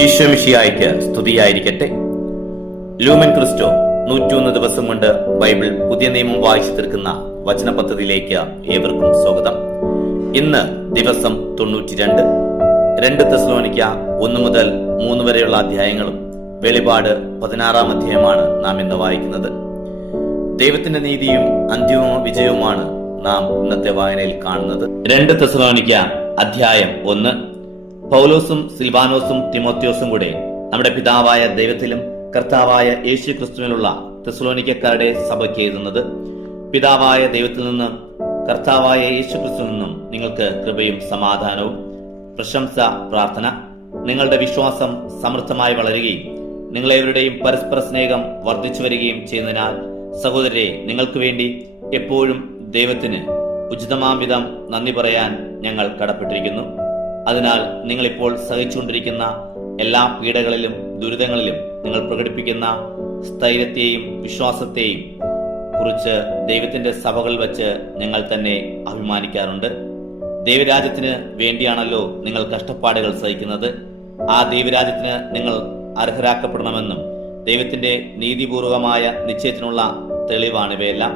ഈശോമിശിഹായ്ക്ക് സ്തുതിയായിരിക്കട്ടെ. Lumen Cristo 101 ദിവസം കൊണ്ട് ബൈബിൾ പുതിയ നിയമം വായിച്ചു തീർക്കുന്ന വചന പദ്ധതിയിലേക്ക് ഏവർക്കും സ്വാഗതം. ഇന്ന് ദിവസം 92. 2 തെസ്സലോനിക്ക 1 മുതൽ 3 വരെയുള്ള അധ്യായങ്ങളും വെളിപാട് 16-ാം അധ്യായമാണ് നാം ഇന്ന് വായിക്കുന്നത്. ദൈവത്തിന്റെ നീതിയും അന്തിമ വിജയവുമാണ് നാം ഇന്നത്തെ വായനയിൽ കാണുന്നത്. 2 തെസ്സലോനിക്ക അധ്യായം 1. പൗലോസും സിൽവാനോസും തിമോത്തിയോസും കൂടെ നമ്മുടെ പിതാവായ ദൈവത്തിലും കർത്താവായ യേശു ക്രിസ്തുവിലുള്ള തെസ്സലോനിക്കക്കാരുടെ സഭയ്ക്ക് എഴുതുന്നത്. പിതാവായ ദൈവത്തിൽ നിന്നും കർത്താവായ യേശു ക്രിസ്തുവിൽ നിന്നും നിങ്ങൾക്ക് കൃപയും സമാധാനവും. പ്രശംസ പ്രാർത്ഥന. നിങ്ങളുടെ വിശ്വാസം സമൃദ്ധമായി വളരുകയും നിങ്ങളെവരുടെയും പരസ്പര സ്നേഹം വർദ്ധിച്ചു വരികയും ചെയ്യുന്നതിനാൽ സഹോദരരെ, നിങ്ങൾക്ക് വേണ്ടി എപ്പോഴും ദൈവത്തിന് ഉചിതമാം വിധം നന്ദി പറയാൻ ഞങ്ങൾ കടപ്പെട്ടിരിക്കുന്നു. അതിനാൽ നിങ്ങളിപ്പോൾ സഹിച്ചുകൊണ്ടിരിക്കുന്ന എല്ലാ പീഡകളിലും ദുരിതങ്ങളിലും നിങ്ങൾ പ്രകടിപ്പിക്കുന്ന സ്ഥൈര്യത്തെയും വിശ്വാസത്തെയും കുറിച്ച് ദൈവത്തിന്റെ സഭകളിൽ വച്ച് ഞങ്ങൾ തന്നെ അഭിമാനിക്കാറുണ്ട്. ദൈവരാജ്യത്തിന് വേണ്ടിയാണല്ലോ നിങ്ങൾ കഷ്ടപ്പാടുകൾ സഹിക്കുന്നത്. ആ ദൈവരാജ്യത്തിന് നിങ്ങൾ അർഹരാക്കപ്പെടണമെന്നും ദൈവത്തിന്റെ നീതിപൂർവമായ നിശ്ചയത്തിനുള്ള തെളിവാണിവയെല്ലാം.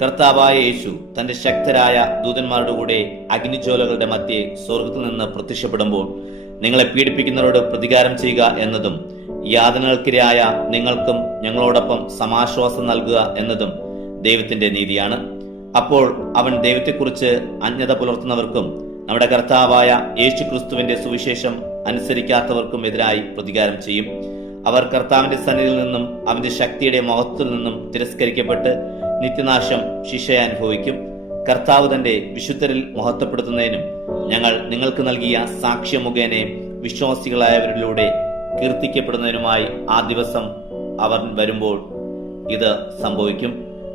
കർത്താവായ യേശു തന്റെ ശക്തരായ ദൂതന്മാരുടെ കൂടെ അഗ്നിജ്വാലകളുടെ മധ്യേ സ്വർഗത്തിൽ നിന്ന് പ്രത്യക്ഷപ്പെടുമ്പോൾ നിങ്ങളെ പീഡിപ്പിക്കുന്നവരോട് പ്രതികാരം ചെയ്യുക എന്നതും യാതനകൾക്കിരയായ നിങ്ങൾക്കും ഞങ്ങളോടൊപ്പം സമാശ്വാസം നൽകുക എന്നതും ദൈവത്തിന്റെ നീതിയാണ്. അപ്പോൾ അവൻ ദൈവത്തെക്കുറിച്ച് അജ്ഞത പുലർത്തുന്നവർക്കും നമ്മുടെ കർത്താവായ യേശു ക്രിസ്തുവിന്റെ സുവിശേഷം അനുസരിക്കാത്തവർക്കും എതിരായി പ്രതികാരം ചെയ്യും. അവർ കർത്താവിന്റെ സന്നിധിയിൽ നിന്നും അവന്റെ ശക്തിയുടെ മഹത്വത്തിൽ നിന്നും തിരസ്കരിക്കപ്പെട്ട് നിത്യനാശം ശിക്ഷയെ അനുഭവിക്കും. കർത്താവ് തന്റെ വിശുദ്ധരിൽ മഹത്വപ്പെടുത്തുന്നതിനും ഞങ്ങൾ നിങ്ങൾക്ക് നൽകിയ സാക്ഷ്യം മുഖേന വിശ്വാസികളായവരിലൂടെ കീർത്തിക്കപ്പെടുന്നതിനുമായി ആ ദിവസം അവൻ വരുമ്പോൾ ഇത് സംഭവിക്കും.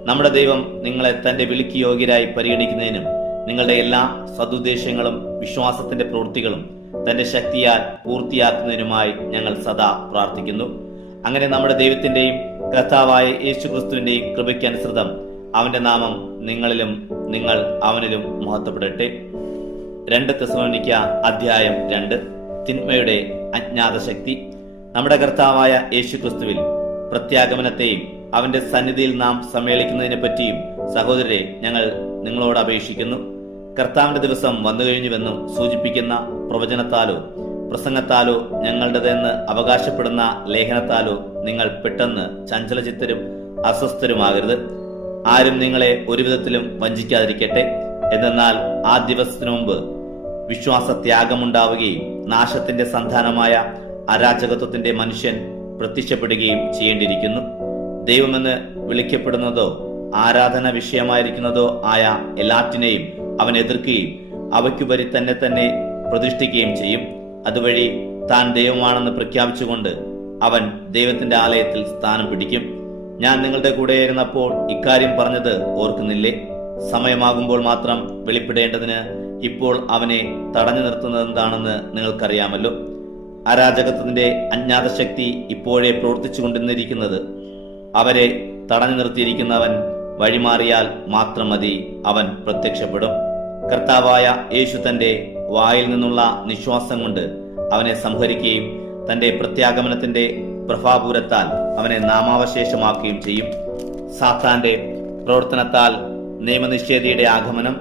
നമ്മുടെ ദൈവം നിങ്ങളെ തന്റെ വിളിക്ക് യോഗ്യരായി പരിഗണിക്കുന്നതിനും നിങ്ങളുടെ എല്ലാ സദുദ്ദേശങ്ങളും വിശ്വാസത്തിന്റെ പ്രവൃത്തികളും തന്റെ ശക്തിയാൽ പൂർത്തിയാക്കുന്നതിനുമായി ഞങ്ങൾ സദാ പ്രാർത്ഥിക്കുന്നു. അങ്ങനെ നമ്മുടെ ദൈവത്തിന്റെയും കർത്താവായ യേശു ക്രിസ്തുവിന്റെയും കൃപയ്ക്കനുസൃതം അവന്റെ നാമം നിങ്ങളിലും നിങ്ങൾ അവനിലും മഹത്വപ്പെടട്ടെ. 2 തെസ്സലോനിക്ക അധ്യായം 2. തിന്മയുടെ അജ്ഞാത ശക്തി. നമ്മുടെ കർത്താവായ യേശു ക്രിസ്തുവിൽ പ്രത്യാഗമനത്തെയും അവന്റെ സന്നിധിയിൽ നാം സമ്മേളിക്കുന്നതിനെ പറ്റിയും സഹോദരരെ ഞങ്ങൾ നിങ്ങളോട് അപേക്ഷിക്കുന്നു. കർത്താവിന്റെ ദിവസം വന്നു കഴിഞ്ഞുവെന്നും സൂചിപ്പിക്കുന്ന പ്രവചനത്താലോ പ്രസംഗത്താലോ ഞങ്ങളുടേതെന്ന് അവകാശപ്പെടുന്ന ലേഖനത്താലോ നിങ്ങൾ പെട്ടെന്ന് ചഞ്ചലചിത്തരും അസ്വസ്ഥരുമാകരുത്. ആരും നിങ്ങളെ ഒരു വിധത്തിലും വഞ്ചിക്കാതിരിക്കട്ടെ. എന്നാൽ ആ ദിവസത്തിനു മുമ്പ് വിശ്വാസത്യാഗമുണ്ടാവുകയും നാശത്തിന്റെ സന്താനമായ അരാജകത്വത്തിന്റെ മനുഷ്യൻ പ്രത്യക്ഷപ്പെടുകയും ചെയ്യേണ്ടിയിരിക്കുന്നു. ദൈവമെന്ന് വിളിക്കപ്പെടുന്നതോ ആരാധന വിഷയമായിരിക്കുന്നതോ ആയ എല്ലാറ്റിനെയും അവൻ എതിർക്കുകയും അവയ്ക്കുപരി തന്നെ തന്നെ പ്രതിഷ്ഠിക്കുകയും ചെയ്യും. അതുവഴി താൻ ദൈവമാണെന്ന് പ്രഖ്യാപിച്ചുകൊണ്ട് അവൻ ദൈവത്തിന്റെ ആലയത്തിൽ സ്ഥാനം പിടിക്കും. ഞാൻ നിങ്ങളുടെ കൂടെയായിരുന്നപ്പോൾ ഇക്കാര്യം പറഞ്ഞത് ഓർക്കുന്നില്ലേ? സമയമാകുമ്പോൾ മാത്രം വെളിപ്പെടേണ്ടതിന് ഇപ്പോൾ അവനെ തടഞ്ഞു നിർത്തുന്നത് എന്താണെന്ന് നിങ്ങൾക്കറിയാമല്ലോ. അരാജകത്വത്തിന്റെ അജ്ഞാത ശക്തി ഇപ്പോഴേ പ്രവർത്തിച്ചു കൊണ്ടിരിക്കുന്നത്. അവരെ തടഞ്ഞു നിർത്തിയിരിക്കുന്നവൻ വഴിമാറിയാൽ മാത്രം മതി, അവൻ പ്രത്യക്ഷപ്പെടും. കർത്താവായ യേശു തന്റെ വായിൽ നിന്നുള്ള നിശ്വാസം കൊണ്ട് അവനെ സംഹരിക്കുകയും തന്റെ പ്രത്യാഗമനത്തിന്റെ പ്രഭാപൂരത്താൽ അവനെ നാമാവശേഷമാക്കുകയും ചെയ്യും. സാത്താന്റെ പ്രവർത്തനത്താൽ നിയമനിഷേധിയുടെ ആഗമനം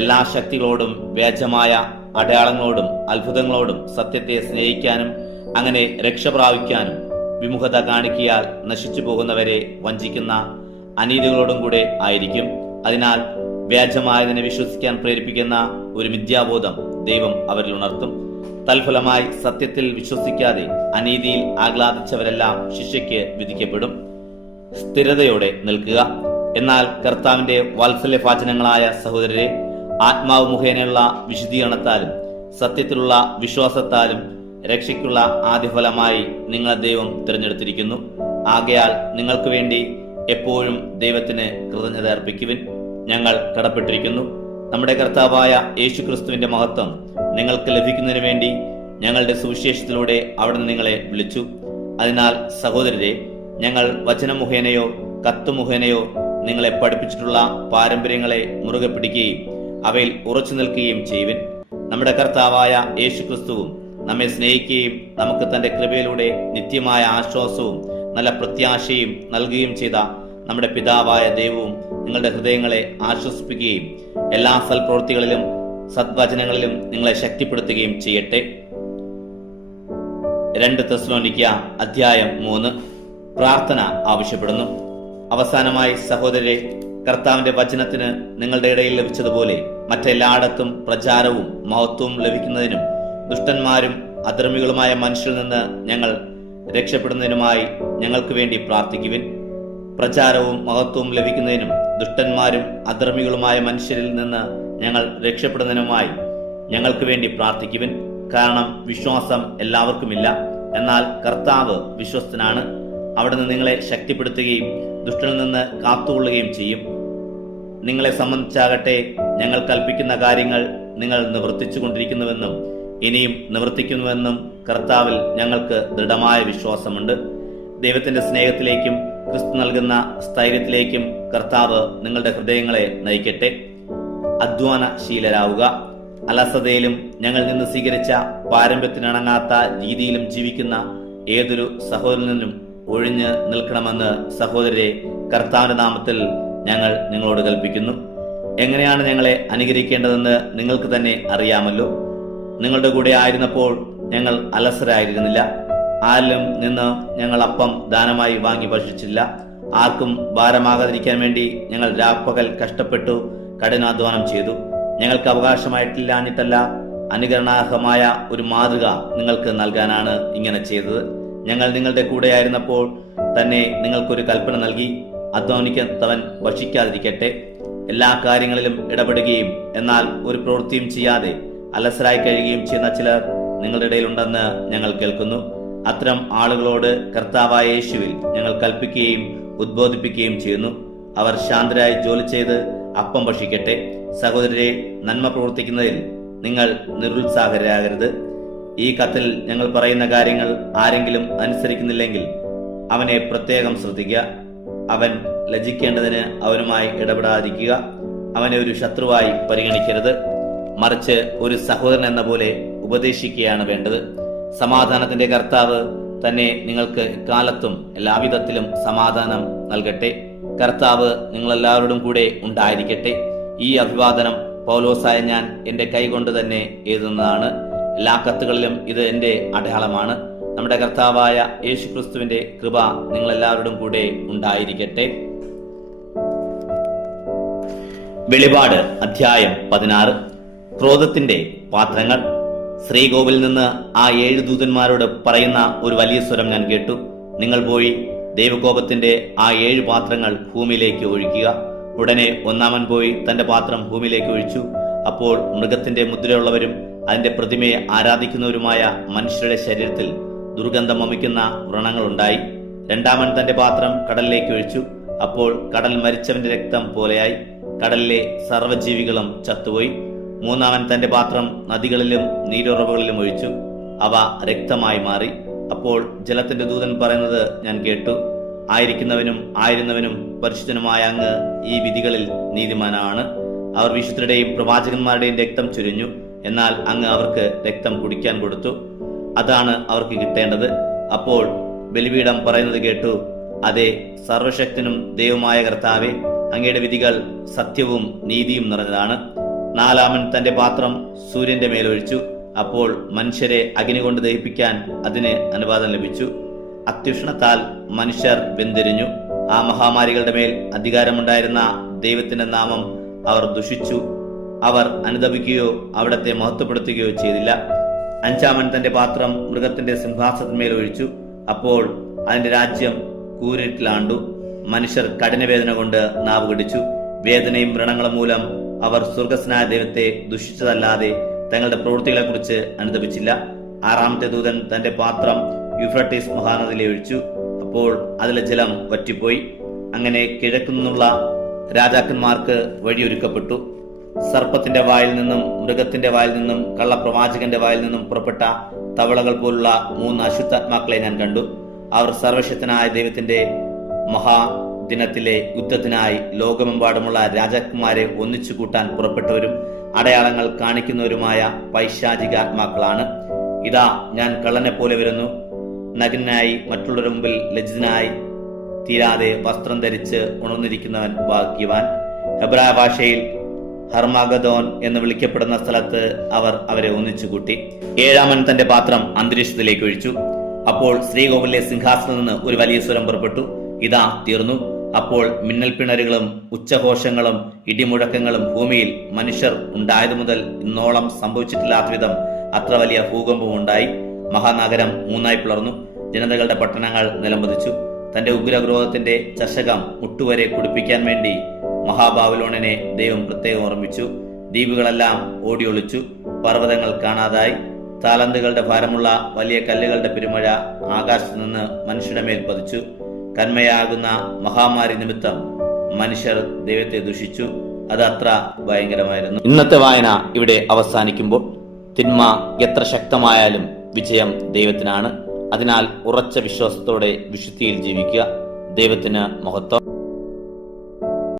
എല്ലാ ശക്തികളോടും വ്യാജമായ അടയാളങ്ങളോടും അത്ഭുതങ്ങളോടും സത്യത്തെ സ്നേഹിക്കാനും അങ്ങനെ രക്ഷ പ്രാപിക്കാനും വിമുഖത കാണിക്കിയാൽ നശിച്ചു പോകുന്നവരെ വഞ്ചിക്കുന്ന അനീതികളോടും കൂടെ ആയിരിക്കും. അതിനാൽ വ്യാജമായതിനെ വിശ്വസിക്കാൻ പ്രേരിപ്പിക്കുന്ന ഒരു മിഥ്യാബോധം ദൈവം അവരിൽ ഉണർത്തും. തൽഫലമായി സത്യത്തിൽ വിശ്വസിക്കാതെ അനീതിയിൽ ആഹ്ലാദിച്ചവരെല്ലാം ശിക്ഷയ്ക്ക് വിധിക്കപ്പെടും. സ്ഥിരതയോടെ നിൽക്കുക. എന്നാൽ കർത്താവിന്റെ വാത്സല്യഭാചനങ്ങളായ സഹോദരരെ, ആത്മാവ് മുഖേനയുള്ള വിശുദ്ധീകരണത്താലും സത്യത്തിലുള്ള വിശ്വാസത്താലും രക്ഷയ്ക്കുള്ള ആദ്യഫലമായി നിങ്ങളെ ദൈവം തിരഞ്ഞെടുത്തിരിക്കുന്നു. ആകയാൽ നിങ്ങൾക്ക് വേണ്ടി എപ്പോഴും ദൈവത്തിന് കൃതജ്ഞത അർപ്പിക്കുവിൻ. ഞങ്ങൾ കടപ്പെട്ടിരിക്കുന്നു. നമ്മുടെ കർത്താവായ യേശു ക്രിസ്തുവിന്റെ മഹത്വം നിങ്ങൾക്ക് ലഭിക്കുന്നതിന് വേണ്ടി ഞങ്ങളുടെ സുവിശേഷത്തിലൂടെ അവിടുന്ന് നിങ്ങളെ വിളിച്ചു. അതിനാൽ സഹോദരരെ, ഞങ്ങൾ വചനം മുഖേനയോ കത്ത് മുഖേനയോ നിങ്ങളെ പഠിപ്പിച്ചിട്ടുള്ള പാരമ്പര്യങ്ങളെ മുറുകെ പിടിക്കുകയും അവയിൽ ഉറച്ചു നിൽക്കുകയും ചെയ്യുവിൻ. നമ്മുടെ കർത്താവായ യേശു ക്രിസ്തുവും നമ്മെ സ്നേഹിക്കുകയും നമുക്ക് തന്റെ കൃപയിലൂടെ നിത്യമായ ആശ്വാസവും നല്ല പ്രത്യാശയും നൽകുകയും ചെയ്ത നമ്മുടെ പിതാവായ ദൈവവും നിങ്ങളുടെ ഹൃദയങ്ങളെ ആശ്വസിപ്പിക്കുകയും എല്ലാ സൽപ്രവൃത്തികളിലും സദ്വചനങ്ങളിലും നിങ്ങളെ ശക്തിപ്പെടുത്തുകയും ചെയ്യട്ടെ. 2 തെസ്സലോനിക്യ അധ്യായം 3. പ്രാർത്ഥന ആവശ്യപ്പെടുന്നു. അവസാനമായി സഹോദരരെ, കർത്താവിന്റെ വചനത്തിന് നിങ്ങളുടെ ഇടയിൽ ലഭിച്ചതുപോലെ മറ്റെല്ലായിടത്തും പ്രചാരവും മഹത്വവും ലഭിക്കുന്നതിനും ദുഷ്ടന്മാരും അധർമ്മികളുമായ മനുഷ്യരിൽ നിന്ന് ഞങ്ങൾ രക്ഷപ്പെടുന്നതിനുമായി ഞങ്ങൾക്ക് വേണ്ടി പ്രാർത്ഥിക്കുവിൻ. പ്രചാരവും മഹത്വവും ലഭിക്കുന്നതിനും ദുഷ്ടന്മാരും അധർമ്മികളുമായ മനുഷ്യരിൽ നിന്ന് ഞങ്ങൾ രക്ഷപ്പെടുന്നതിനുമായി ഞങ്ങൾക്ക് വേണ്ടി പ്രാർത്ഥിക്കുവിൻ. കാരണം വിശ്വാസം എല്ലാവർക്കുമില്ല, എന്നാൽ കർത്താവ് വിശ്വസ്തനാണ്. അവിടുന്ന് നിങ്ങളെ ശക്തിപ്പെടുത്തുകയും ദുഷ്ടനിൽ നിന്ന് കാത്തുകൊള്ളുകയും ചെയ്യും. നിങ്ങളെ സംബന്ധിച്ചാകട്ടെ, ഞങ്ങൾ കൽപ്പിക്കുന്ന കാര്യങ്ങൾ നിങ്ങൾ നിവർത്തിച്ചു കൊണ്ടിരിക്കുന്നുവെന്നും ഇനിയും നിവർത്തിക്കുന്നുവെന്നും കർത്താവിൽ ഞങ്ങൾക്ക് ദൃഢമായ വിശ്വാസമുണ്ട്. ദൈവത്തിന്റെ സ്നേഹത്തിലേക്കും ക്രിസ്തു നൽകുന്ന സ്ഥൈര്യത്തിലേക്കും കർത്താവ് നിങ്ങളുടെ ഹൃദയങ്ങളെ നയിക്കട്ടെ. അധ്വാനശീലരാവുക. അലസതയിലും ഞങ്ങൾ നിന്ന് സ്വീകരിച്ച പാരമ്പര്യത്തിനിണങ്ങാത്ത രീതിയിലും ജീവിക്കുന്ന ഏതൊരു സഹോദരനും ഒഴിഞ്ഞു നിൽക്കണമെന്ന് സഹോദരരെ, കർത്താവിന്റെ നാമത്തിൽ ഞങ്ങൾ നിങ്ങളോട് കൽപ്പിക്കുന്നു. എങ്ങനെയാണ് ഞങ്ങളെ അനുകരിക്കേണ്ടതെന്ന് നിങ്ങൾക്ക് തന്നെ അറിയാമല്ലോ. നിങ്ങളുടെ കൂടെ ആയിരുന്നപ്പോൾ ഞങ്ങൾ അലസരായിരുന്നില്ല. ആരിലും നിന്ന് ഞങ്ങൾ അപ്പം ദാനമായി വാങ്ങി ഭക്ഷിച്ചില്ല. ആർക്കും ഭാരമാകാതിരിക്കാൻ വേണ്ടി ഞങ്ങൾ രാപ്പകൽ കഷ്ടപ്പെട്ടു കഠിനാധ്വാനം ചെയ്തു. ഞങ്ങൾക്ക് അവകാശമായിട്ടില്ലാഞ്ഞിട്ടല്ല, അനുകരണാർഹമായ ഒരു മാതൃക നിങ്ങൾക്ക് നൽകാനാണ് ഇങ്ങനെ ചെയ്തത്. ഞങ്ങൾ നിങ്ങളുടെ കൂടെ ആയിരുന്നപ്പോൾ തന്നെ നിങ്ങൾക്കൊരു കൽപ്പന നൽകി, അധ്വാനിക്കാത്തവൻ ഭക്ഷിക്കാതിരിക്കട്ടെ. എല്ലാ കാര്യങ്ങളിലും ഇടപെടുകയും എന്നാൽ ഒരു പ്രവൃത്തിയും ചെയ്യാതെ അലസരായി കഴിയുകയും ചെയ്യുന്ന ചിലർ നിങ്ങളുടെ ഇടയിലുണ്ടെന്ന് ഞങ്ങൾ കേൾക്കുന്നു. അത്തരം ആളുകളോട് കർത്താവായ യേശുവിൽ ഞങ്ങൾ കൽപ്പിക്കുകയും ഉദ്ബോധിപ്പിക്കുകയും ചെയ്യുന്നു. അവർ ശാന്തരായി ജോലി ചെയ്ത് അപ്പം ഭക്ഷിക്കട്ടെ. സഹോദരരെ, നന്മ പ്രവർത്തിക്കുന്നതിൽ നിങ്ങൾ നിരുത്സാഹരാകരുത്. ഈ കത്തിൽ ഞങ്ങൾ പറയുന്ന കാര്യങ്ങൾ ആരെങ്കിലും അനുസരിക്കുന്നില്ലെങ്കിൽ അവനെ പ്രത്യേകം ശ്രദ്ധിക്കുക. അവൻ ലജ്ജിക്കേണ്ടതിന് അവനുമായി ഇടപെടാതിരിക്കുക. അവനെ ഒരു ശത്രുവായി പരിഗണിക്കരുത്, മറിച്ച് ഒരു സഹോദരൻ എന്ന പോലെ ഉപദേശിക്കുകയാണ് വേണ്ടത്. സമാധാനത്തിന്റെ കർത്താവ് തന്നെ നിങ്ങൾക്ക് കാലത്തും എല്ലാവിധത്തിലും സമാധാനം നൽകട്ടെ. കർത്താവ് നിങ്ങളെല്ലാവരോടും കൂടെ ഉണ്ടായിരിക്കട്ടെ. ഈ അഭിവാദനം പൗലോസായ ഞാൻ എന്റെ കൈകൊണ്ട് തന്നെ എഴുതുന്നതാണ്. എല്ലാ കത്തുകളിലും ഇത് എന്റെ അടയാളമാണ്. നമ്മുടെ കർത്താവായ യേശുക്രിസ്തുവിന്റെ കൃപ നിങ്ങളെല്ലാവരോടും കൂടെ ഉണ്ടായിരിക്കട്ടെ. വെളിപാട് അധ്യായം 16. ക്രോധത്തിന്റെ പാത്രങ്ങൾ. ശ്രീകോവിൽ നിന്ന് ആ 7 ദൂതന്മാരോട് പറയുന്ന ഒരു വലിയ സ്വരം ഞാൻ കേട്ടു. നിങ്ങൾ പോയി ദൈവകോപത്തിന്റെ ആ 7 പാത്രങ്ങൾ ഭൂമിയിലേക്ക് ഒഴിക്കുക. ഉടനെ ഒന്നാമൻ പോയി തന്റെ പാത്രം ഭൂമിയിലേക്ക് ഒഴിച്ചു. അപ്പോൾ മൃഗത്തിന്റെ മുദ്രയുള്ളവരും അതിന്റെ പ്രതിമയെ ആരാധിക്കുന്നവരുമായ മനുഷ്യരുടെ ശരീരത്തിൽ ദുർഗന്ധം വമിക്കുന്ന വ്രണങ്ങളുണ്ടായി. രണ്ടാമൻ തന്റെ പാത്രം കടലിലേക്ക് ഒഴിച്ചു. അപ്പോൾ കടൽ മരിച്ചവന്റെ രക്തം പോലെയായി. കടലിലെ സർവ്വജീവികളും ചത്തുപോയി. മൂന്നാമൻ തന്റെ പാത്രം നദികളിലും നീരുറവുകളിലും ഒഴിച്ചു. അവ രക്തമായി മാറി. അപ്പോൾ ജലത്തിന്റെ ദൂതൻ പറയുന്നത് ഞാൻ കേട്ടു, ആയിരിക്കുന്നവനും ആയിരുന്നവനും പരിശുദ്ധനുമായ അങ്ങ് ഈ വിധികളിൽ നീതിമാനാണ്. അവർ വിശുദ്ധരുടെയും പ്രവാചകന്മാരുടെയും രക്തം ചുരിഞ്ഞു, എന്നാൽ അങ്ങ് അവർക്ക് രക്തം കുടിക്കാൻ കൊടുത്തു. അതാണ് അവർക്ക് കിട്ടേണ്ടത്. അപ്പോൾ ബലിപീഠം പറയുന്നത് കേട്ടു, അതെ, സർവശക്തനും ദൈവമായ കർത്താവേ, അങ്ങയുടെ വിധികൾ സത്യവും നീതിയും നിറഞ്ഞതാണ്. നാലാമൻ തന്റെ പാത്രം സൂര്യന്റെ മേലൊഴിച്ചു. അപ്പോൾ മനുഷ്യരെ അഗ്നി കൊണ്ട് ദഹിപ്പിക്കാൻ അതിന് അനുവാദം ലഭിച്ചു. അത്യുഷ്ണത്താൽ മനുഷ്യർ വെന്തിരിഞ്ഞു. ആ മഹാമാരികളുടെ മേൽ അധികാരമുണ്ടായിരുന്ന ദൈവത്തിന്റെ നാമം അവർ ദുഷിച്ചു. അവർ അനുദപിക്കുകയോ അവിടത്തെ മഹത്വപ്പെടുത്തുകയോ ചെയ്തില്ല. അഞ്ചാമൻ തന്റെ പാത്രം മൃഗത്തിന്റെ സിംഹാസനത്തിന്മേൽ ഒഴിച്ചു. അപ്പോൾ അതിന്റെ രാജ്യം കൂരിട്ടിലാണ്ടു. മനുഷ്യർ കഠിനവേദന കൊണ്ട് നാവ് കടിച്ചു. വേദനയും വ്രണങ്ങളും മൂലം അവർ സ്വർഗസ്നായ ദൈവത്തെ ദുഷിച്ചതല്ലാതെ തങ്ങളുടെ പ്രവൃത്തികളെ കുറിച്ച് അനുദപിച്ചില്ല. ആറാമത്തെ ദൂതൻ തന്റെ പാത്രം യൂഫ്രട്ടീസ് മഹാനദിയിലെ ഒഴിച്ചു. അപ്പോൾ അതിലെ ജലം വറ്റിപ്പോയി. അങ്ങനെ കിഴക്കുനിന്നുള്ള രാജാക്കന്മാർക്ക് വഴിയൊരുക്കപ്പെട്ടു. സർപ്പത്തിന്റെ വായിൽ നിന്നും മൃഗത്തിന്റെ വായിൽ നിന്നും കള്ളപ്രവാചകന്റെ വായിൽ നിന്നും പുറപ്പെട്ട തവളകൾ പോലുള്ള 3 അശുദ്ധാത്മാക്കളെ ഞാൻ കണ്ടു. അവർ സർവശക്തനായ ദൈവത്തിന്റെ മഹാദിനത്തിലെ യുദ്ധത്തിനായി ലോകമെമ്പാടുമുള്ള രാജാക്കന്മാരെ ഒന്നിച്ചു കൂട്ടാൻ പുറപ്പെട്ടവരും അടയാളങ്ങൾ കാണിക്കുന്നവരുമായ പൈശാചികാത്മാക്കളാണ്. ഇതാ ഞാൻ കള്ളനെ പോലെ വരുന്നു. നഗ്നനായി മറ്റുള്ളവരുടെ മുമ്പിൽ ലജ്ജിതനായി തീരാതെ വസ്ത്രം ധരിച്ച് ഉണർന്നിരിക്കുന്നവൻ ഭാഗ്യവാൻ. ഹെബ്രായ ഭാഷയിൽ ഹർമാഗദോൻ എന്ന് വിളിക്കപ്പെടുന്ന സ്ഥലത്ത് അവർ അവരെ ഒന്നിച്ചുകൂട്ടി. ഏഴാമൻ തന്റെ പാത്രം അന്തരീക്ഷത്തിലേക്ക് ഒഴിച്ചു. അപ്പോൾ ശ്രീകോവിലെ സിംഹാസനത്തിൽ നിന്ന് ഒരു വലിയ സ്വരം പുറപ്പെട്ടു, ഇതാ തീർന്നു. അപ്പോൾ മിന്നൽ പിണരുകളും ഉച്ചഘോഷങ്ങളും ഇടിമുഴക്കങ്ങളും ഭൂമിയിൽ മനുഷ്യർ ഉണ്ടായതു മുതൽ ഇന്നോളം സംഭവിച്ചിട്ടില്ലാത്ത വിധം അത്ര വലിയ ഭൂകമ്പം ഉണ്ടായി. മഹാനഗരം മൂന്നായി പിളർന്നു. ജനതകളുടെ പട്ടണങ്ങൾ നിലംപതിച്ചു. തന്റെ ഉഗ്രക്രോധത്തിന്റെ ചഷകം മുട്ടുവരെ കുടിപ്പിക്കാൻ വേണ്ടി മഹാബാബിലോണിനെ ദൈവം പ്രത്യേകം ഓർമ്മിച്ചു. ദ്വീപുകളെല്ലാം ഓടിയൊളിച്ചു. പർവ്വതങ്ങൾ കാണാതായി. താലന്തുകളുടെ ഭാരമുള്ള വലിയ കല്ലുകളുടെ പെരുമഴ ആകാശത്ത് നിന്ന് മനുഷ്യരുടെ മേൽ പതിച്ചു. കന്മയാകുന്ന മഹാമാരി നിമിത്തം മനുഷ്യർ ദൈവത്തെ ദുഷിച്ചു. അത് അത്ര ഭയങ്കരമായിരുന്നു. ഇന്നത്തെ വായന ഇവിടെ അവസാനിക്കുമ്പോൾ തിന്മ എത്ര ശക്തമായാലും വിജയം ദൈവത്തിനാണ്. അതിനാൽ ഉറച്ച വിശ്വാസത്തോടെ വിശുദ്ധിയിൽ ജീവിക്കുക. ദൈവത്തിന് മഹത്വം.